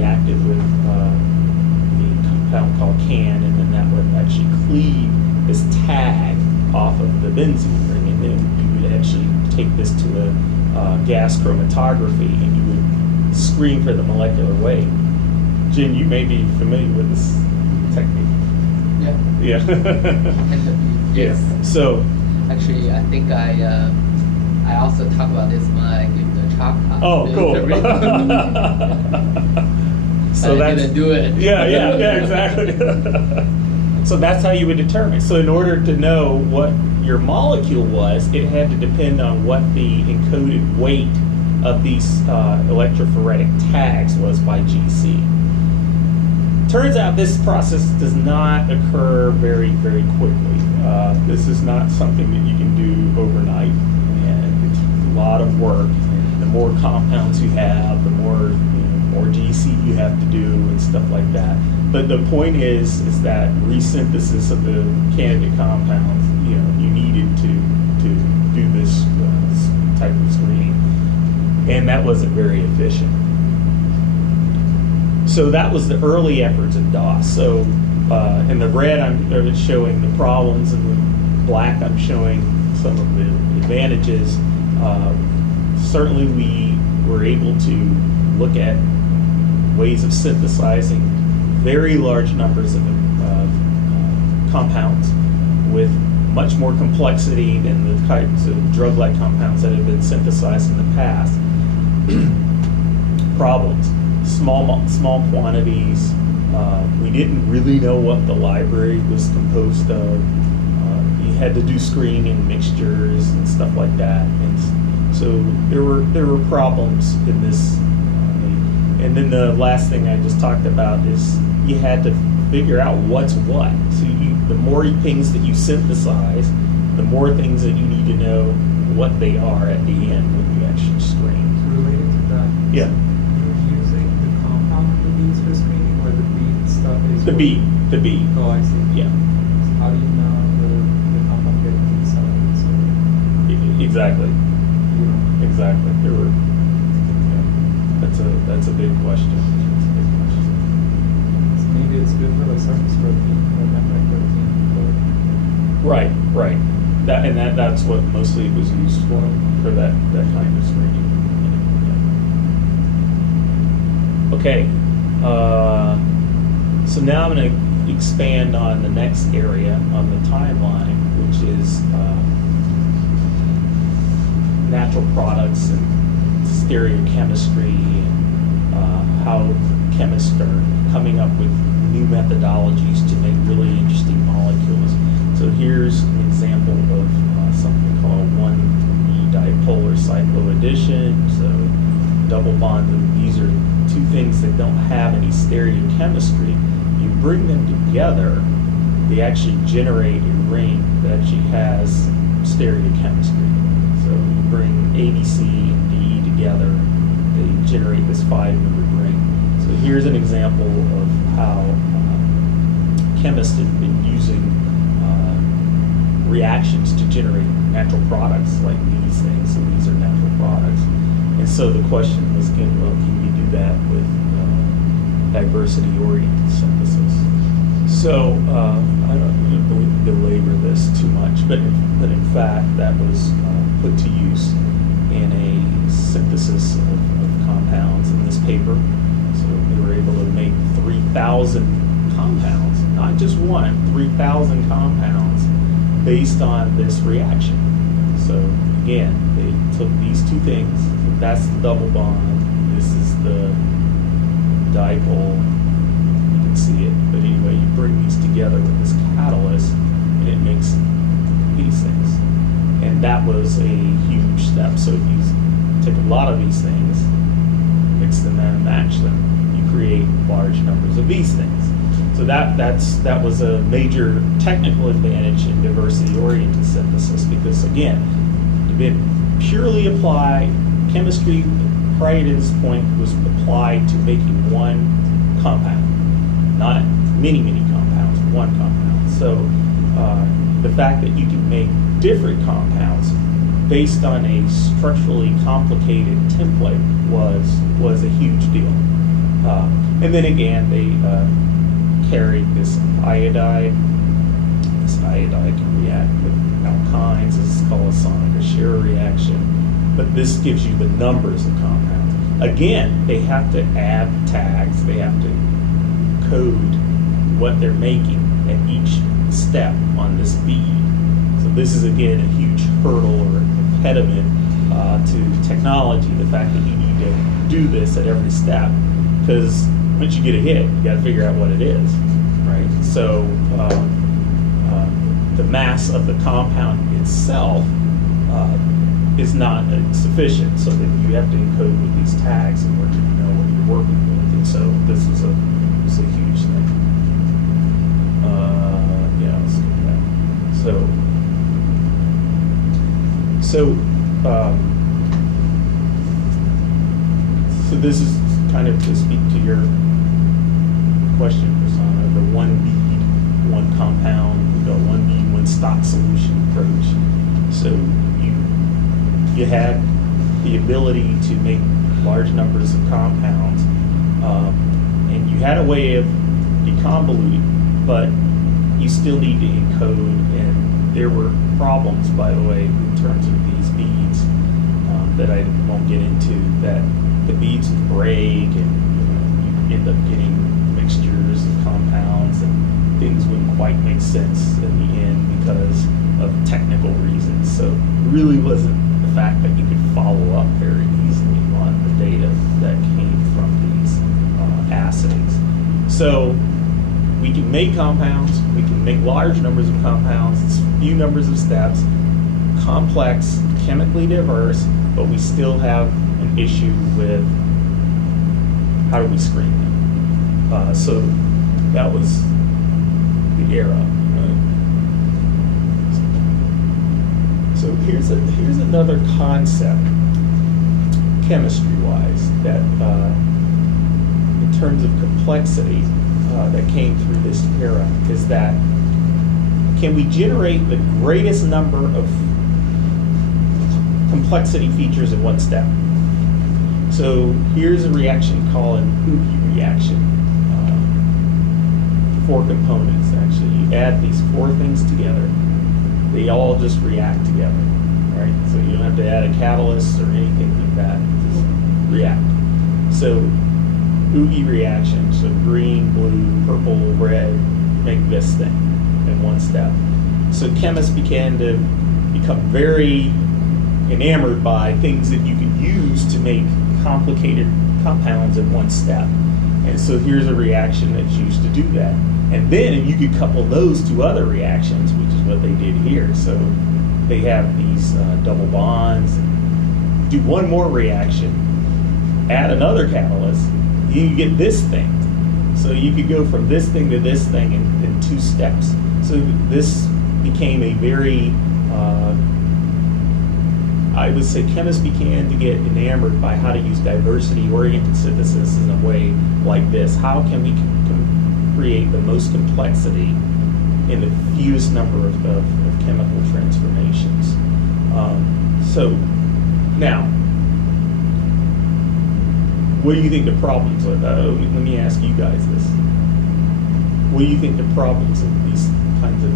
reacted with the compound called CAN, and then that would actually cleave this tag off of the benzene ring, and then you would actually take this to a gas chromatography, and you would screen for the molecular weight. Jen, you may be familiar with this technique. Yeah. Yeah. Yes. Yeah. So. Actually, I think I also talk about this when I give the chalk talk. Oh, cool. So I that's, didn't do it. Yeah, exactly. So that's how you would determine. So in order to know what your molecule was, it had to depend on what the encoded weight of these electrophoretic tags was by GC. Turns out this process does not occur very, very quickly. This is not something that you can do overnight, and it's a lot of work. The more compounds you have, the more GC you have to do and stuff like that. But the point is that resynthesis of the candidate compounds, you needed to do this type of screening, and that wasn't very efficient. So that was the early efforts of DOS. So in the red, I'm showing the problems, and the black, I'm showing some of the advantages. Certainly, we were able to look at ways of synthesizing very large numbers of compounds with much more complexity than the types of drug-like compounds that have been synthesized in the past. Problems. Small quantities. We didn't really know what the library was composed of. You had to do screening and mixtures and stuff like that, and so there were problems in this. And then the last thing I just talked about is you had to figure out what's what. So the more things that you synthesize, the more things that you need to know what they are at the end when you actually screen. Related to that, Yeah. you're using the compound of the beads for screening, or the bead stuff is The bead. Oh, I see. Yeah. So how do you know whether the compound getting inside of it? So Exactly. you know. Exactly. There were. That's a big question. So maybe it's good for like surface protein or membrane protein. Right. That's what mostly it was used for that kind of screening. Yeah. Okay. So now I'm going to expand on the next area on the timeline, which is natural products and stereochemistry, and how chemists are coming up with new methodologies to make really interesting molecules. So here's an example of something called 1,3-dipolar cycloaddition. So double bonded. These are two things that don't have any stereochemistry. You bring them together, they actually generate a ring that actually has stereochemistry. So you bring A, B, C, and D together, they generate this 5-membered ring. So here's an example of how chemists have been using reactions to generate natural products like these things. So these are natural products. And so the question was, can you do that with diversity-oriented synthesis? So I don't belabor this too much, but in fact that was put to use in a synthesis of compounds in this paper. So they were able to make 3,000 compounds, not just one, 3,000 compounds based on this reaction. So again, they took these two things. So that's the double bond. This is the dipole. You can see it. But anyway, you bring these together with this catalyst, and it makes these things. And that was a huge step. So if you take a lot of these things, mix them and match them, you create large numbers of these things. So that was a major technical advantage in diversity-oriented synthesis, because again, it purely applied chemistry prior to this point was applied to making one compound, not many compounds, one compound. So the fact that you can make different compounds based on a structurally complicated template was a huge deal. And then again, they carried this iodide. This iodide can react with alkynes. This is called a Sonic-Ashera reaction. But this gives you the numbers of compounds. Again, they have to add tags. They have to code what they're making at each step on this bead. So this is, again, a huge hurdle or impediment to technology, the fact that you need to do this at every step. Because once you get a hit, you got to figure out what it is, right? So the mass of the compound itself is not sufficient, so that you have to encode with these tags in order to know what you're working with. And so this is a huge thing. Yeah, let's do that. So this is kind of to speak to your question, Prasanna, the one bead, one compound, one bead, one stock solution approach. So you had the ability to make large numbers of compounds, and you had a way of deconvoluting, but you still need to encode, and there were problems, by the way, in terms of these beads that I won't get into, that the beads would break, and you end up getting mixtures of compounds, and things wouldn't quite make sense in the end because of technical reasons. So it really wasn't the fact that you could follow up very easily on the data that came from these assays. So we can make compounds, we can make large numbers of compounds, it's few numbers of steps, complex, chemically diverse, but we still have an issue with how do we screen them. So that was the era. Right? So here's another concept, chemistry-wise, that in terms of complexity that came through this era, is that can we generate the greatest number of complexity features in one step? So here's a reaction called an Ugi reaction. 4 components, actually. You add these 4 things together, they all just react together, right? So you don't have to add a catalyst or anything like that, just react. So Ugi reaction, so green, blue, purple, red, make this thing in one step. So chemists began to become very enamored by things that you could use to make complicated compounds in one step. And so here's a reaction that's used to do that. And then you could couple those to other reactions, which is what they did here. So they have these double bonds, do one more reaction, add another catalyst, you get this thing. So you could go from this thing to this thing in 2 steps. So this became a very, I would say chemists began to get enamored by how to use diversity-oriented synthesis in a way like this. How can we create the most complexity in the fewest number of chemical transformations? So now, what do you think the problems are? Let me ask you guys this. What do you think the problems of these kinds of